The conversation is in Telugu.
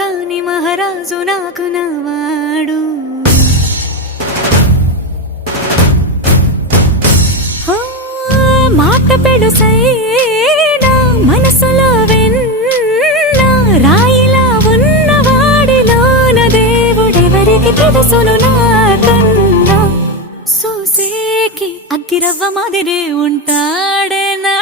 గాని మహారాజు నాకు నవాడు. మాట పెడుసైనా మనసులో వెన్న రాయిలా ఉన్నవాడిలోన దేవుడెవరికి తెలుసును నాకన్నా. సూసేకి అగ్గిరవ్వ మాదిరి ఉంటాడే నా